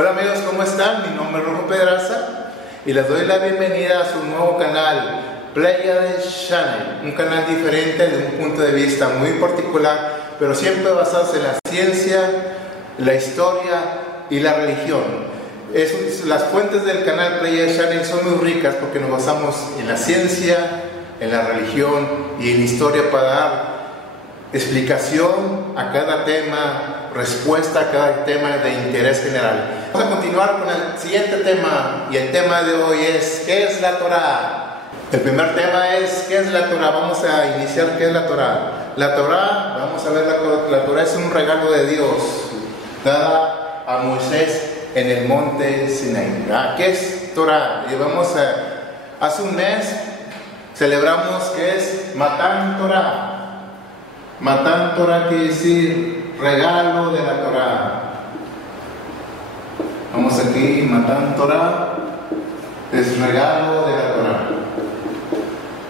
Hola amigos, ¿cómo están? Mi nombre es Rojo Pedraza y les doy la bienvenida a su nuevo canal, Pleiades Channel, un canal diferente de un punto de vista muy particular, pero siempre basado en la ciencia, la historia y la religión. Las fuentes del canal Pleiades Channel son muy ricas porque nos basamos en la ciencia, en la religión y en la historia para dar explicación a cada tema, respuesta a cada tema de interés general. Vamos a continuar con el siguiente tema y el tema de hoy es ¿qué es la Torá? El primer tema es ¿qué es la Torá? Vamos a iniciar ¿qué es la Torá? La Torá, vamos a ver, la Torá es un regalo de Dios dada a Moisés en el monte Sinaí. ¿Qué es Torá? Y hace un mes celebramos que es Matán Torá. Matán Torá quiere decir regalo de la Torá. Vamos aquí, Matán Torá es regalo de la Torá.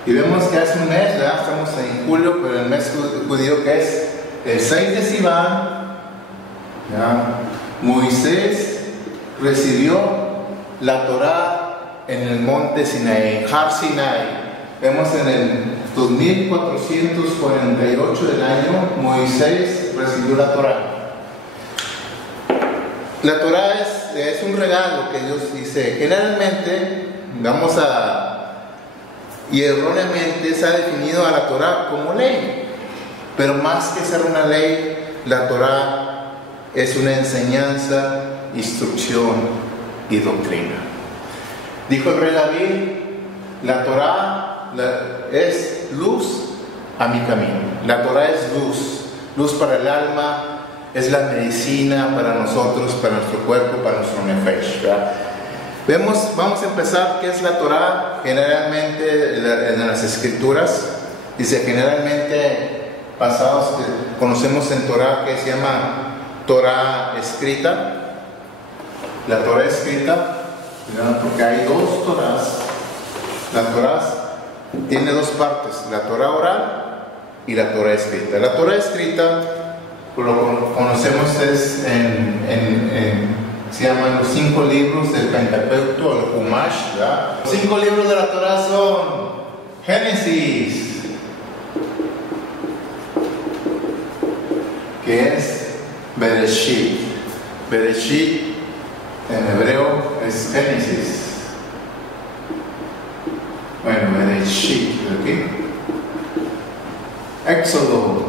Y vemos que hace un mes, ya estamos en julio, pero el mes judío que es el 6 de Sivan, Moisés recibió la Torá en el monte Sinaí, Har Sinai. Vemos en el 2448 del año, Moisés recibió la Torá. La Torá es un regalo que Dios dice. Generalmente, y erróneamente se ha definido a la Torá como ley. Pero más que ser una ley, la Torá es una enseñanza, instrucción y doctrina. Dijo el rey David, la Torá es luz a mi camino. La Torá es luz para el alma, es la medicina para nosotros, para nuestro cuerpo, para nuestro nefesh. Vamos a empezar qué es la Torá. Generalmente en las escrituras dice generalmente pasados conocemos en Torá que se llama Torá escrita. La Torá escrita, porque hay dos Torás. La Torá tiene dos partes, la Torá oral y la Torá escrita. La Torá escrita, lo conocemos, se llaman los 5 libros del Pentateuco, el Humash. Los 5 libros de la Torá son Génesis, que es Bereshit. Bereshit en hebreo es Génesis. Bueno, Bereshit, ¿ok? Éxodo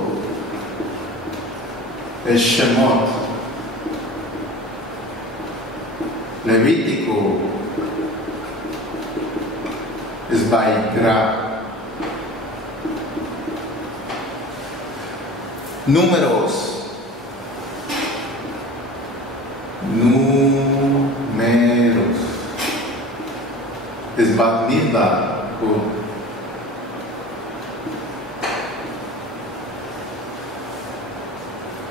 es Shemot. Levítico es Vaikra. Números es Bamidbar.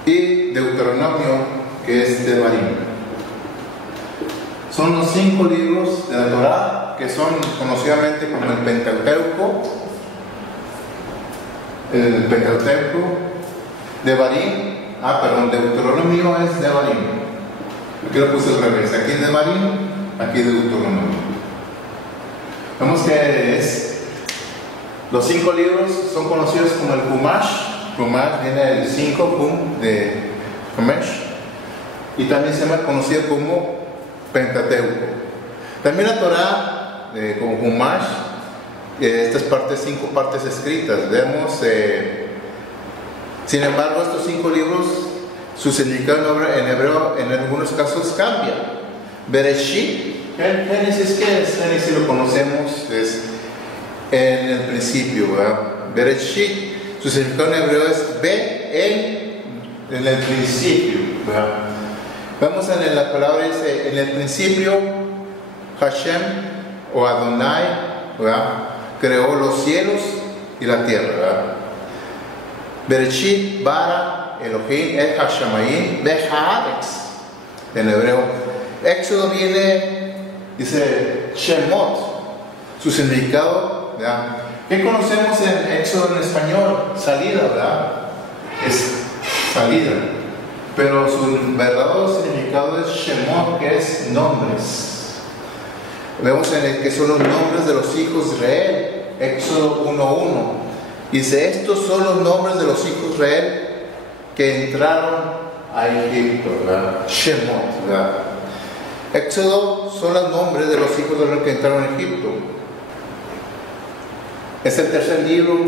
Y Deuteronomio, que es Devarim. Son los 5 libros de la Torá que son conocidamente como el Pentateuco. El Pentateuco, Devarim, Deuteronomio es Devarim. Aquí lo puse al revés. Aquí es Devarim, aquí Deuteronomio. Vemos que los 5 libros son conocidos como el Humash. Humash viene del 5, Hum, de Humash. Y también se llama conocido como Pentateuco. También la Torá, como Humash, estas 5 partes escritas. Vemos, sin embargo, estos 5 libros, su significado en hebreo en algunos casos cambia. Bereshit, Génesis, ¿qué es? Génesis lo conocemos, es en el principio, ¿verdad? Bereshit, su significado en hebreo es ve en el principio, ¿verdad? Vamos en la palabra dice, en el principio Hashem o Adonai, ¿verdad?, creó los cielos y la tierra, ¿verdad? Bereshit bara Elohim et Hashemayim behaaretz en hebreo. Éxodo dice Shemot, su significado, ¿verdad? ¿Qué conocemos en Éxodo en español? Salida, ¿verdad? Es salida. pero su verdadero significado es Shemot, que es nombres. Vemos en el que son los nombres de los hijos de Israel, Éxodo 1:1. Dice, estos son los nombres de los hijos de Israel que entraron a Egipto, ¿verdad? Shemot, ¿verdad? Éxodo son los nombres de los hijos de Israel que entraron a Egipto. Es el tercer libro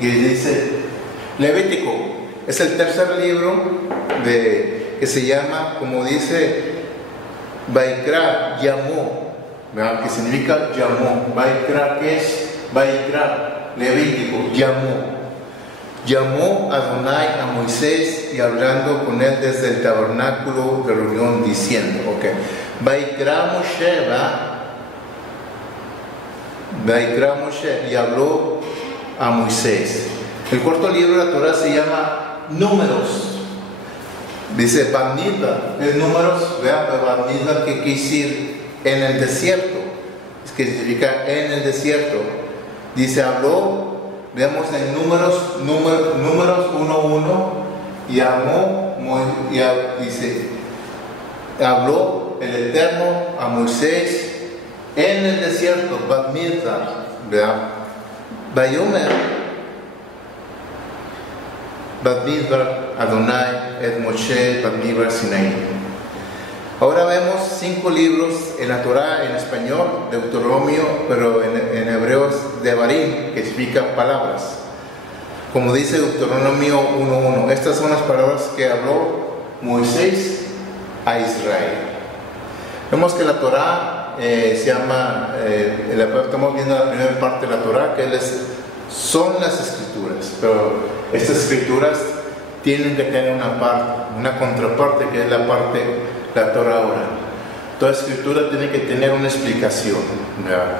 que dice Levítico. Es el tercer libro que se llama, como dice, Vaikra, llamó, ¿verdad? Que significa llamó. Vaikra, ¿qué es? Vaikra, Levítico, llamó a Adonai a Moisés y hablando con él desde el tabernáculo de reunión diciendo, Vaikra Moshe, Vaikra Moshe, y habló a Moisés. El cuarto libro de la Torah se llama Números. Dice Bamidbar, es números, vean, Bamidbar, que quiere decir en el desierto, es que significa en el desierto. Dice, habló, veamos en números 1:1, y dice, habló el Eterno a Moisés en el desierto, Bamidbar, vean, Bamidbar Adonai et Moshe Bamidbar Sinaí. Ahora vemos 5 libros en la Torah en español, Deuteronomio, pero en hebreo es Devarim, que significa palabras. Como dice Deuteronomio 1:1, estas son las palabras que habló Moisés a Israel. Vemos que la Torah se llama, estamos viendo la primera parte de la Torah, que son las escrituras, pero estas escrituras tienen que tener una contraparte, que es la Torah oral. Toda escritura tiene que tener una explicación, ¿verdad?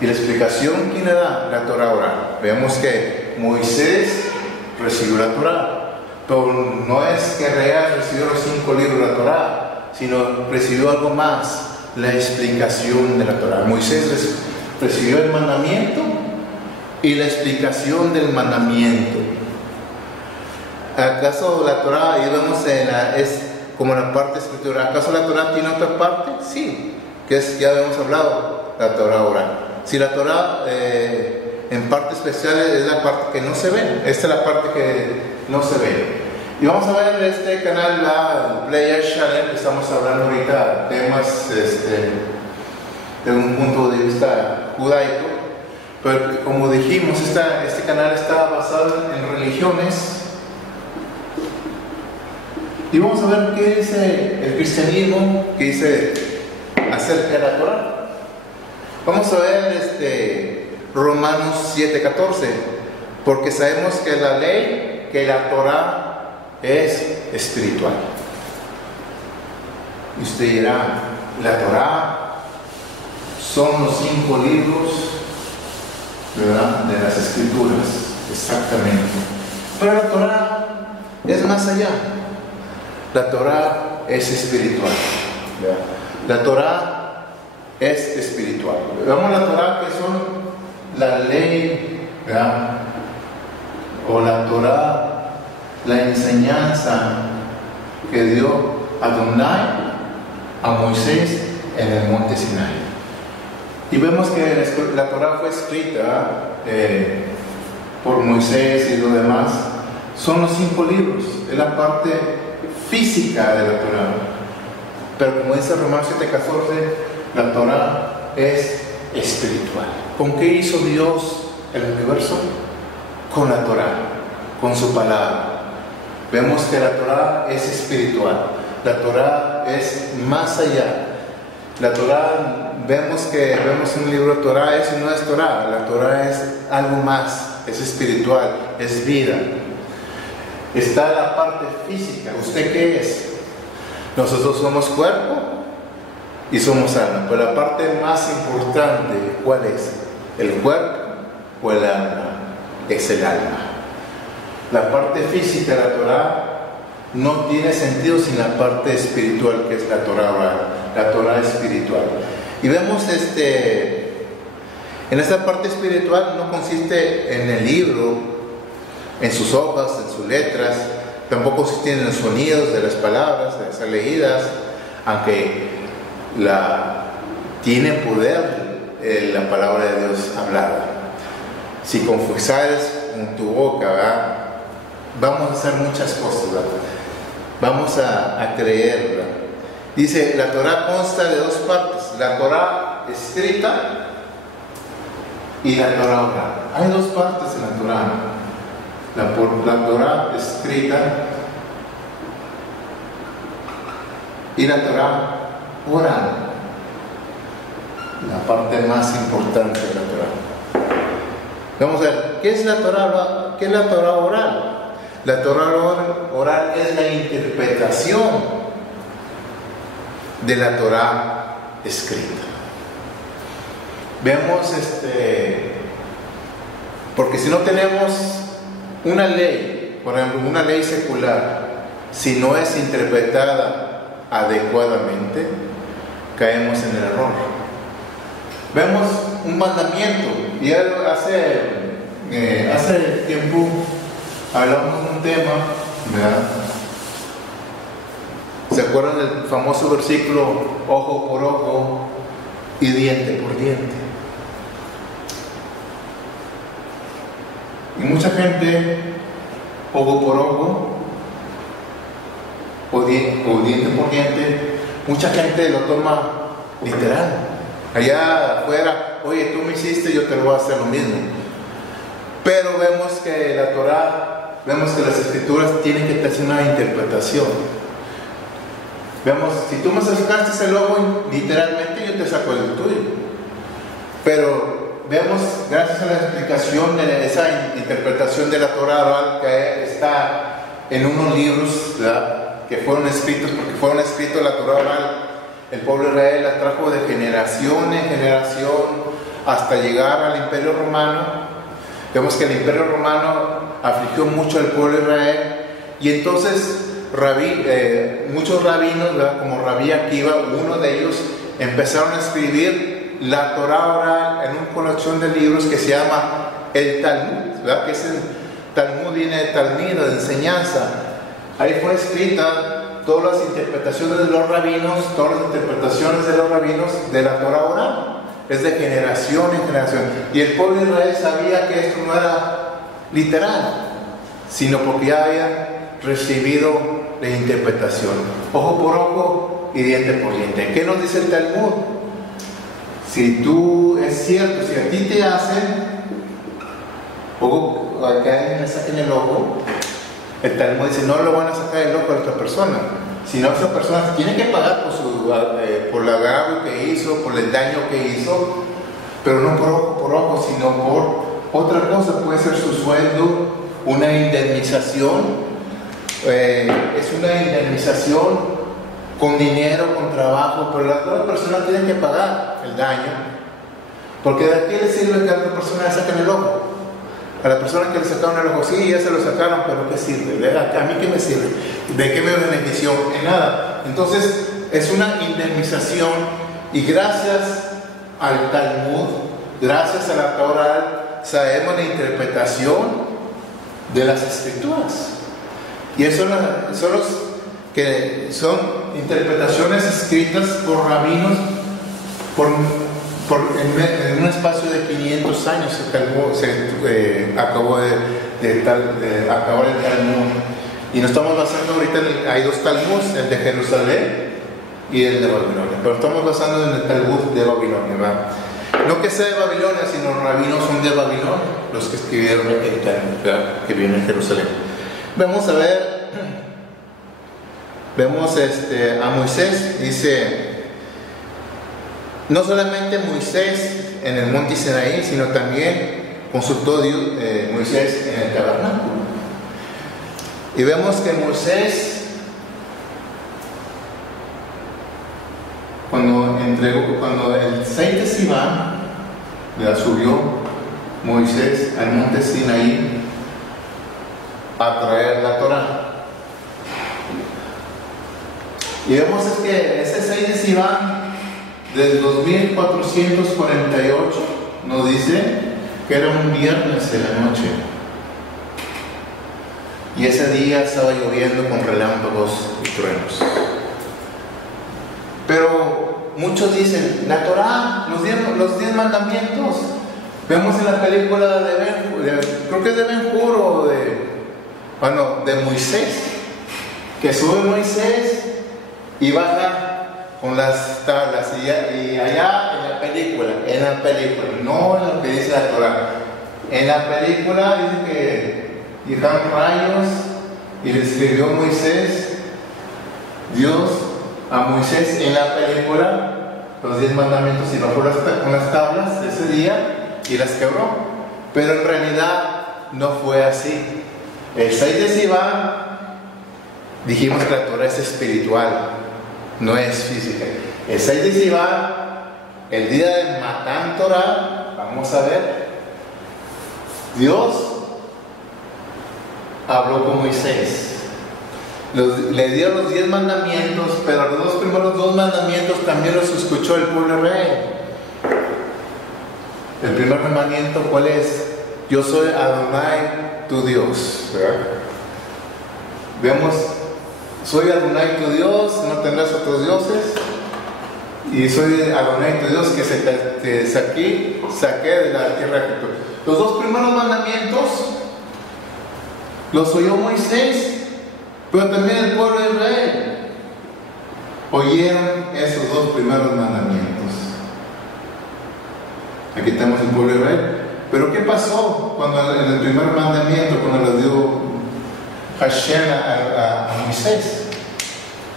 Y la explicación, ¿quién le da? La Torah oral. Vemos que Moisés recibió la Torah, pero no es que Real recibió los 5 libros de la Torah, sino recibió algo más, la explicación de la Torah. Moisés recibió el mandamiento y la explicación del mandamiento. ¿Acaso la Torah, ahí vemos es como la parte escritura, acaso la Torah tiene otra parte? Sí, que es, ya habíamos hablado, la Torah oral. Si la Torah en parte especial es la parte que no se ve, esta es la parte que no se ve. Y vamos a ver en este canal, la Player Channel, que estamos hablando ahorita temas de un punto de vista judaico, pero como dijimos, este canal está basado en religiones. Y vamos a ver qué dice el cristianismo, qué dice acerca de la Torah. Vamos a ver Romanos 7:14, porque sabemos que la ley, que la Torah es espiritual. Y usted dirá, la Torah son los 5 libros, ¿verdad?, de las escrituras, exactamente. Pero la Torah es más allá. La Torah es espiritual, ¿verdad? La Torah es espiritual. Veamos la Torah, que son la ley, ¿verdad?, o la Torah, la enseñanza que dio Adonai a Moisés en el monte Sinai. Y vemos que la Torah fue escrita por Moisés y lo demás. Son los 5 libros, es la parte física de la Torah. Pero como dice Romanos 7:14, la Torah es espiritual. ¿Con qué hizo Dios el universo? Con la Torah, con su palabra. Vemos que la Torah es espiritual. La Torah es más allá. La Torah, vemos un libro de Torah, eso no es Torah. La Torah es algo más, es espiritual, es vida. Está la parte física. ¿Usted qué es? Nosotros somos cuerpo y somos alma. Pero la parte más importante, ¿cuál es? ¿El cuerpo o el alma? Es el alma. La parte física de la Torah no tiene sentido sin la parte espiritual, que es la Torah oral, la Torah espiritual. Y vemos en esta parte espiritual no consiste en el libro, en sus hojas, en sus letras, tampoco tienen los sonidos de las palabras, de esas leídas, aunque tiene poder la palabra de Dios hablada. Si confesares con tu boca, ¿verdad?, vamos a hacer muchas cosas, ¿verdad? Vamos a creer, ¿verdad? Dice, la Torah consta de dos partes, la Torah escrita y la Torah oral. Hay dos partes en la Torah. La Torah escrita y la Torah oral, la parte más importante de la Torah. Vamos a ver, ¿qué es la Torah? ¿Qué es la Torah oral? La Torah oral es la interpretación de la Torah escrita. Vemos porque si no tenemos una ley, por ejemplo, una ley secular, si no es interpretada adecuadamente, caemos en el error. Vemos un mandamiento, y hace tiempo hablamos de un tema, ¿verdad? ¿Se acuerdan del famoso versículo ojo por ojo y diente por diente? Y mucha gente, ojo por ojo o diente por diente, mucha gente lo toma literal. Allá afuera, oye, tú me hiciste, yo te lo voy a hacer lo mismo. Pero vemos que la Torah, vemos que las escrituras tienen que hacer una interpretación. Vemos, si tú me sacaste el ojo, literalmente yo te saco el tuyo. Pero vemos, gracias a la explicación de esa interpretación de la Torah oral, que está en unos libros, ¿verdad?, que fueron escritos, porque fueron escritos la Torah oral, el pueblo de Israel la trajo de generación en generación hasta llegar al Imperio Romano. Vemos que el Imperio Romano afligió mucho al pueblo de Israel, y entonces muchos rabinos, ¿verdad?, como Rabí Akiva, uno de ellos, empezaron a escribir la Torah oral en una colección de libros que se llama el Talmud, ¿verdad?, que es el Talmud, viene de Talmud, de enseñanza. Ahí fue escrita todas las interpretaciones de los rabinos, de la Torah oral. Es de generación en generación. Y el pueblo de Israel sabía que esto no era literal, sino porque ya habían recibido la interpretación. Ojo por ojo y diente por diente. ¿Qué nos dice el Talmud? Si tú, es cierto, si a ti te hacen, ojo, acá me saquen el ojo, el Talmud dice, no lo van a sacar el ojo a otra persona, sino esa persona tiene que pagar por el agravio que hizo, por el daño que hizo, pero no por ojo, sino por otra cosa. Puede ser su sueldo, una indemnización, es una indemnización con dinero, con trabajo, pero la otra persona tiene que pagar el daño, porque ¿de qué le sirve que a la otra persona le saquen el ojo? A la persona que le sacaron el ojo, sí, ya se lo sacaron, pero ¿qué sirve? ¿A mí qué me sirve? ¿De qué me benefició? En nada. Entonces, es una indemnización, y gracias al Talmud, gracias a la Torah, sabemos la interpretación de las escrituras. Y eso son interpretaciones escritas por rabinos en un espacio de 500 años se acabó el Talmud. Y nos estamos basando ahorita hay dos Talmuds, el de Jerusalén y el de Babilonia, pero estamos basando en el Talmud de Babilonia, ¿verdad? No que sea de Babilonia, sino los rabinos son de Babilonia, los que escribieron el Talmud, ¿verdad?, que viene en Jerusalén. Vamos a ver, vemos a Moisés, dice, no solamente Moisés en el monte Sinaí, sino también consultó Moisés en el tabernáculo. Y vemos que Moisés, cuando el 6 de Sivan, subió Moisés al monte Sinaí a traer la Torah. Y vemos que ese 6 de Sivan del 2448 nos dice que era un viernes de la noche. Y ese día estaba lloviendo con relámpagos y truenos. Pero muchos dicen, la Torá, los 10 mandamientos. Vemos en la película creo que es de Ben-Hur o de Moisés, que sube Moisés y baja con las tablas, y allá en la película, no en lo que dice la Torá. En la película dice que llegaron rayos y le escribió Moisés, Dios a Moisés en la película, los 10 mandamientos, y bajó con las tablas de ese día y las quebró. Pero en realidad no fue así. El 6 de Sivan, dijimos que la Torah es espiritual, no es física. El 6 de Sivan, el día de Matán Torah, vamos a ver, Dios habló con Moisés. Le dio los 10 mandamientos, pero los primeros 2 mandamientos también los escuchó el pueblo rey. El primer mandamiento, ¿cuál es? Yo soy Adonai, tu Dios. ¿Verdad? Vemos, soy Adonai, tu Dios, no tendrás otros dioses. Y soy Adonai, tu Dios, que te saqué de la tierra de Egipto. Los 2 primeros mandamientos los oyó Moisés, pero también el pueblo de Israel oyeron esos 2 primeros mandamientos. Aquí tenemos el pueblo de Israel. Pero ¿qué pasó cuando en el primer mandamiento, cuando le dio Hashem a Moisés?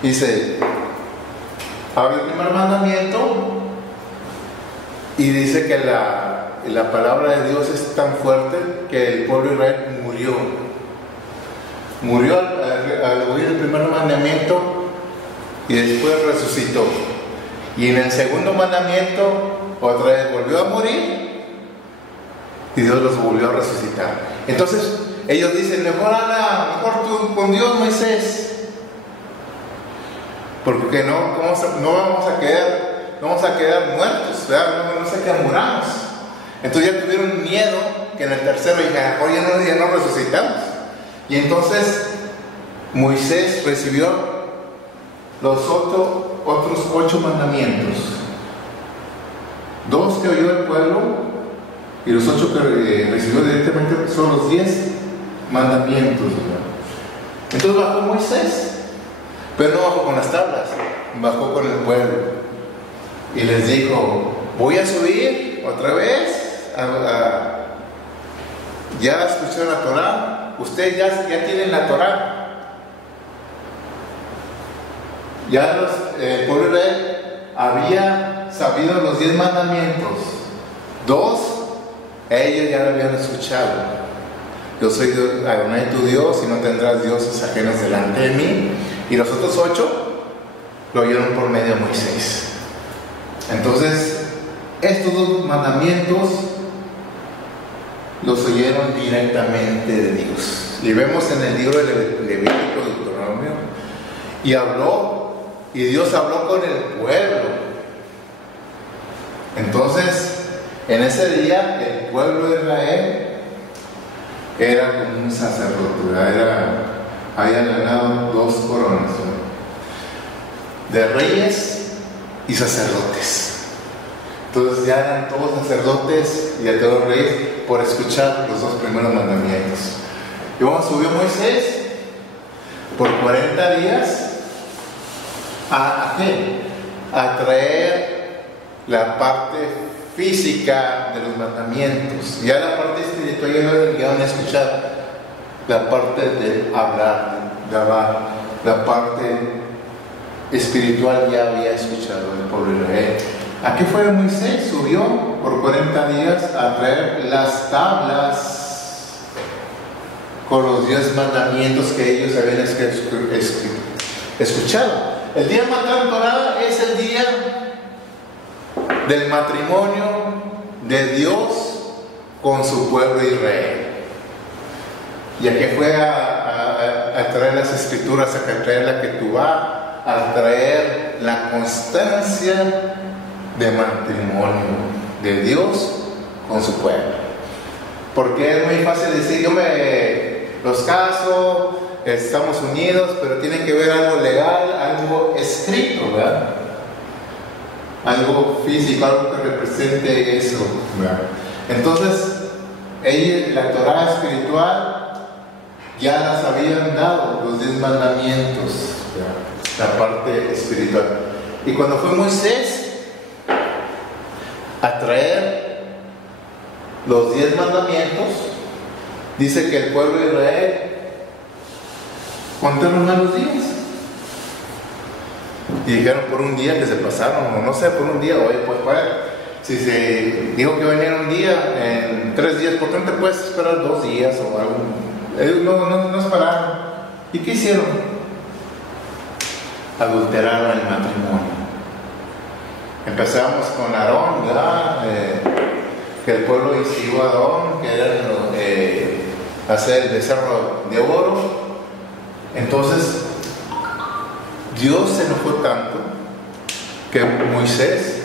Dice, abre el primer mandamiento y dice que la palabra de Dios es tan fuerte que el pueblo de Israel murió al oír el primer mandamiento y después resucitó. Y en el segundo mandamiento otra vez volvió a morir y Dios los volvió a resucitar. Entonces ellos dicen, mejor tú con Dios, Moisés, porque no vamos a quedar muertos, ¿verdad? No sé que muramos. Entonces ya tuvieron miedo que en el tercero dijeran, oye, ya no resucitamos. Y entonces Moisés recibió los otros 8 mandamientos. 2 que oyó el pueblo y los 8 que recibió directamente son los 10 mandamientos, ¿verdad? Entonces bajó Moisés, pero no bajó con las tablas, bajó con el pueblo y les dijo, voy a subir otra vez ya escucharon la Torá, ustedes ya tienen la Torá. Ya el pueblo de Israel había sabido los 10 mandamientos. 2, ellos ya lo habían escuchado. Yo soy Adonai tu Dios y no tendrás dioses ajenos delante de mí. Y los otros 8 lo oyeron por medio de Moisés. Entonces, estos 2 mandamientos los oyeron directamente de Dios. Y vemos en el libro de Levítico, Deuteronomio, y Dios habló con el pueblo. Entonces, en ese día, el pueblo de Israel era como un sacerdote, habían ganado 2 coronas, ¿no? De reyes y sacerdotes. Entonces ya eran todos sacerdotes y a todos reyes por escuchar los 2 primeros mandamientos. Y subió Moisés por 40 días ¿a qué? A traer la parte física de los mandamientos. Ya la parte espiritual ya no llegaron a escuchar, la parte de hablar, la parte espiritual ya había escuchado el pueblo de Israel. ¿A qué fue Moisés? Subió por 40 días a traer las tablas con los 10 mandamientos que ellos habían escuchado. El día de Matán Torah es el día del matrimonio de Dios con su pueblo Israel. Y aquí fue a traer las escrituras, a traer la Ketubá, a traer la constancia de matrimonio de Dios con su pueblo. Porque es muy fácil decir, yo me los caso, estamos unidos, pero tiene que ver algo legal, algo escrito, ¿verdad? Algo físico, algo que represente eso, ¿verdad? Entonces, la Torah espiritual ya las habían dado, los 10 mandamientos, ¿verdad? La parte espiritual. Y cuando fue Moisés a traer los 10 mandamientos, dice que el pueblo de Israel contaron malos días. Y dijeron por un día que se pasaron, o no sé, por un día, oye, pues si se dijo que venía un día, en 3 días, ¿por qué no te puedes esperar 2 días o algo? Ellos no esperaron. ¿Y qué hicieron? Adulteraron el matrimonio. Empezamos con Aarón, ¿verdad? Que el pueblo instigó a Aarón, que era hacer el becerro de oro. Entonces, Dios se enojó tanto que Moisés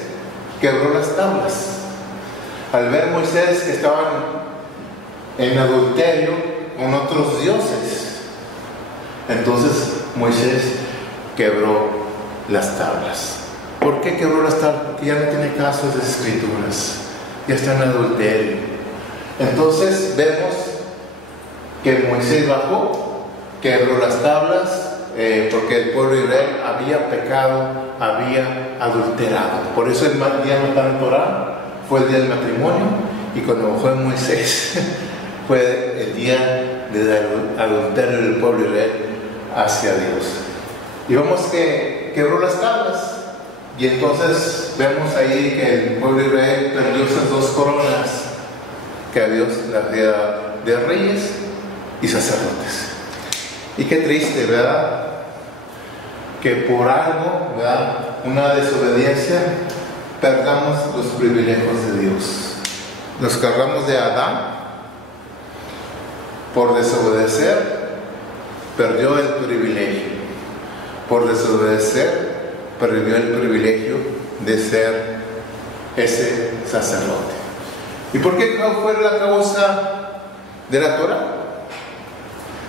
quebró las tablas. Al ver Moisés que estaban en adulterio con otros dioses, entonces Moisés quebró las tablas. ¿Por qué quebró las tablas? Porque ya no tiene caso de escrituras, ya está en adulterio. Entonces vemos que Moisés bajó, quebró las tablas, porque el pueblo de Israel había pecado, había adulterado. Por eso el día no tan Torah fue el día del matrimonio, y cuando fue Moisés fue el día del adulterio del pueblo de Israel hacia Dios. Y vemos que quebró las tablas, y entonces vemos ahí que el pueblo de Israel perdió esas 2 coronas que a Dios le había dado, de reyes y sacerdotes. Y qué triste, ¿verdad? Que por algo, ¿verdad?, una desobediencia, perdamos los privilegios de Dios. Nos cargamos de Adán, por desobedecer, perdió el privilegio. Por desobedecer, perdió el privilegio de ser ese sacerdote. ¿Y por qué fue la causa de la Torah?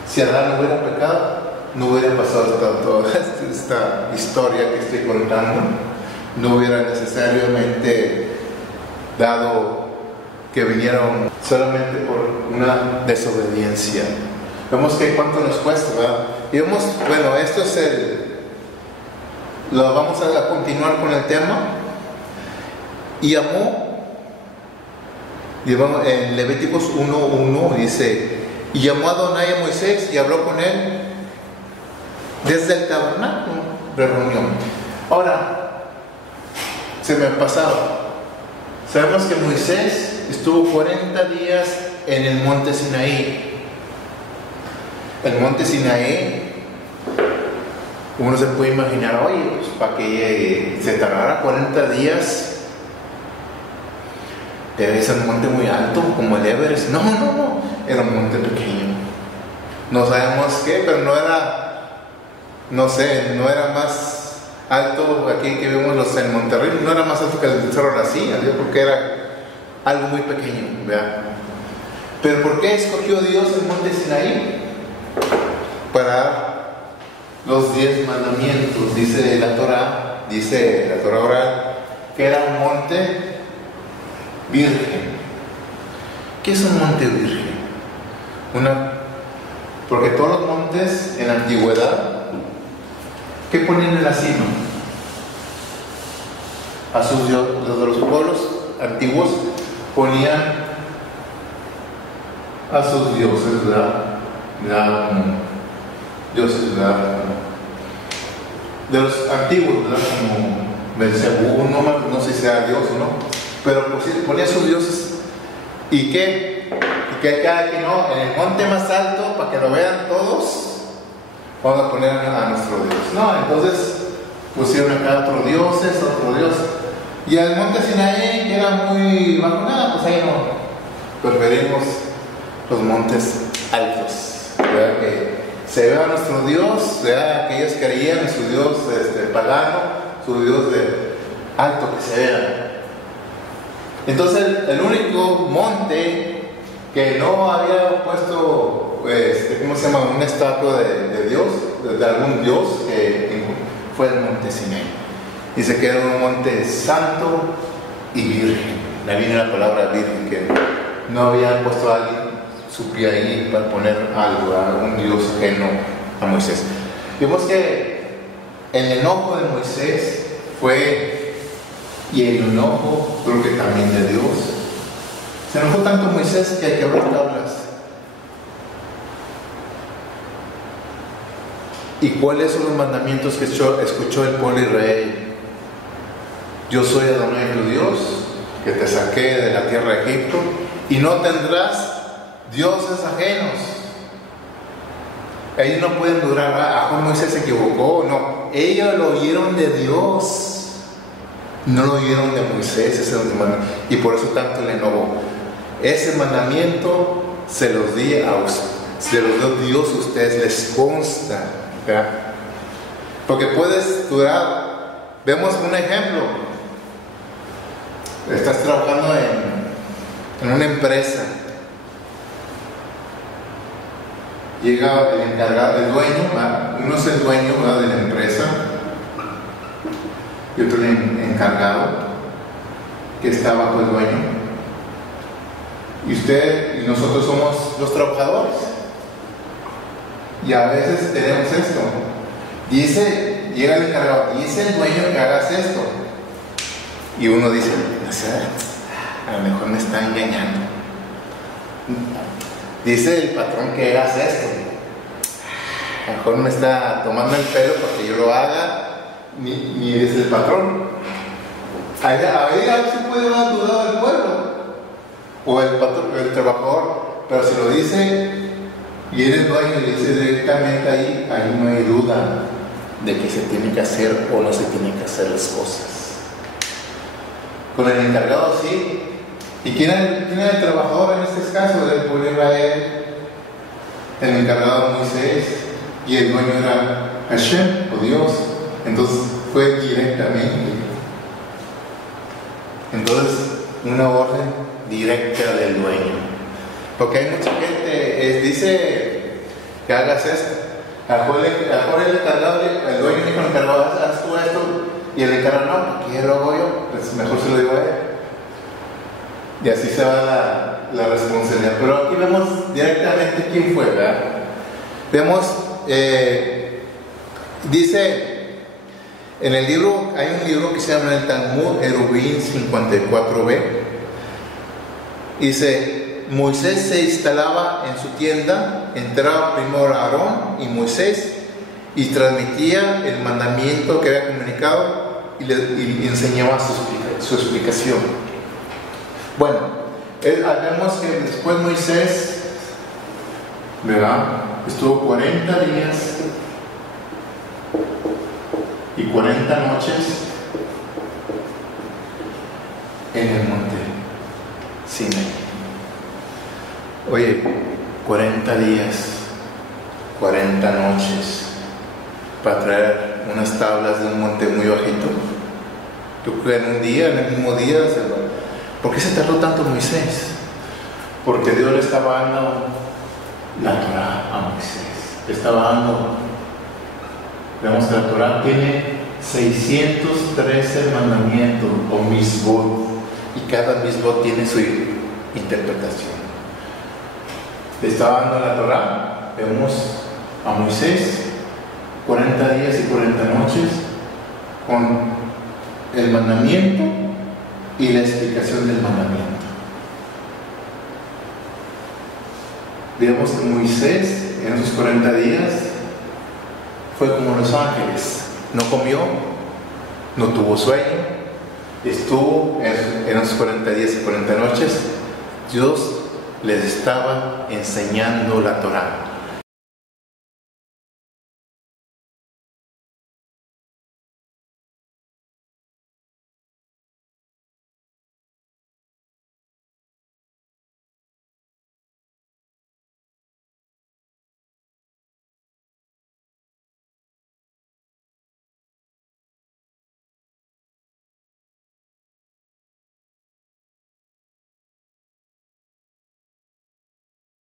Si Adán no hubiera pecado, no hubiera pasado toda esta historia que estoy contando, no hubiera necesariamente dado que vinieron solamente por una desobediencia. Vemos que cuánto nos cuesta, ¿verdad? Y vemos, bueno, esto es lo vamos a continuar con el tema. Y amó, en Levíticos 1:1 dice: y llamó a Adonai a Moisés y habló con él desde el tabernáculo de reunión. Ahora, se me ha pasado. Sabemos que Moisés estuvo 40 días en el monte Sinaí. El monte Sinaí, uno se puede imaginar, oye, pues para que se tardara 40 días, debe ser un monte muy alto, como el Everest. No, era un monte pequeño. No sabemos qué, pero no era, no sé, no era más alto. Aquí que vemos en Monterrey, no era más alto que el Cerro de la Silla, porque era algo muy pequeño, ¿verdad? Pero ¿por qué escogió Dios el monte Sinaí? Para dar los 10 mandamientos. Dice la Torah oral, que era un monte virgen. ¿Qué es un monte virgen? Porque todos los montes en la antigüedad, ¿qué ponían en la cima? A sus dioses. Los de los pueblos antiguos ponían a sus dioses, ¿verdad? Dioses, ¿verdad? De los antiguos, ¿verdad? Como Belcebú, no sé si sea Dios o no, pero ponía sus dioses. ¿Y qué? Y que cada que no, en el monte más alto, para que lo vean todos, vamos a poner a nuestro Dios. No, entonces pusieron acá otro Dios. Y al monte Sinaí, que era muy bajo, nada, pues ahí no. Preferimos los montes altos, ¿verdad? Que se vea a nuestro Dios, ¿verdad? Que ellos creían en su Dios pagano, su Dios de alto, que se vea. Entonces el único monte que no había puesto ¿cómo se llama? Una estatua de Dios, de algún Dios que fue el monte Sinaí. Dice que era un monte santo y virgen. Ahí viene la palabra virgen, que no había puesto a alguien su pie ahí para poner algo, a un Dios ajeno a Moisés. Vemos que el enojo de Moisés fue, y el enojo creo que también de Dios. Se enojó tanto Moisés que quebró tablas. ¿Y cuáles son los mandamientos que escuchó el pueblo de Israel? Yo soy Adonai tu Dios, que te saqué de la tierra de Egipto, y no tendrás dioses ajenos. Ellos no pueden durar. Moisés se equivocó. No, ellos lo oyeron de Dios, no lo oyeron de Moisés, ese mandamiento, y por eso tanto le enojó. Ese mandamiento se los dio Dios a ustedes, les consta, ¿verdad? Porque puedes durar. Vemos un ejemplo. Estás trabajando en una empresa. Llega el encargado, el dueño, ¿verdad? Uno es el dueño, ¿verdad?, de la empresa, y otro el encargado que está bajo el dueño. Y usted y nosotros somos los trabajadores. Y a veces tenemos esto. Llega el encargado, dice el dueño que hagas esto. Y uno dice, a lo mejor me está engañando. Dice el patrón que hagas esto. A lo mejor me está tomando el pelo porque yo lo haga, ni es el patrón. A ver si puede dar dudado del pueblo. O el patrón, el trabajador. Pero si lo dice y eres dueño y dice directamente ahí no hay duda de que se tiene que hacer o no se tienen que hacer las cosas. Con el encargado sí. ¿Y quién era el trabajador en este caso del pueblo de Israel? El encargado Moisés, y el dueño era Hashem o Dios. Entonces fue directamente. Entonces, una orden directa del dueño. Porque hay mucha gente, dice que hagas esto. A lo mejor el encargado, el dueño dijo al encargado, haz tú esto, y el encargado, no, aquí lo hago yo, pues mejor se lo digo a él. Y así se va la responsabilidad. Pero aquí vemos directamente quién fue, ¿verdad? Vemos, dice, en el libro, hay un libro que se llama el Talmud Eruvin 54b. Dice, Moisés se instalaba en su tienda, entraba primero Aarón y Moisés y transmitía el mandamiento que había comunicado y enseñaba su explicación. Bueno, vemos que después Moisés, ¿verdad?, estuvo 40 días y 40 noches en el monte Sinaí. Oye, 40 días, 40 noches para traer unas tablas de un monte muy bajito. Yo creo que en un día, en el mismo día, ¿por qué se tardó tanto Moisés? Porque Dios le estaba dando la Torah a Moisés. Le estaba dando. Vemos que la Torah tiene 613 mandamientos o misbot, y cada misbot tiene su interpretación. Le estaba dando la Torah. Vemos a Moisés 40 días y 40 noches con el mandamiento y la explicación del mandamiento. Vemos que Moisés en esos 40 días fue como los ángeles, no comió, no tuvo sueño, estuvo en esos 40 días y 40 noches. Dios les estaba enseñando la Torah.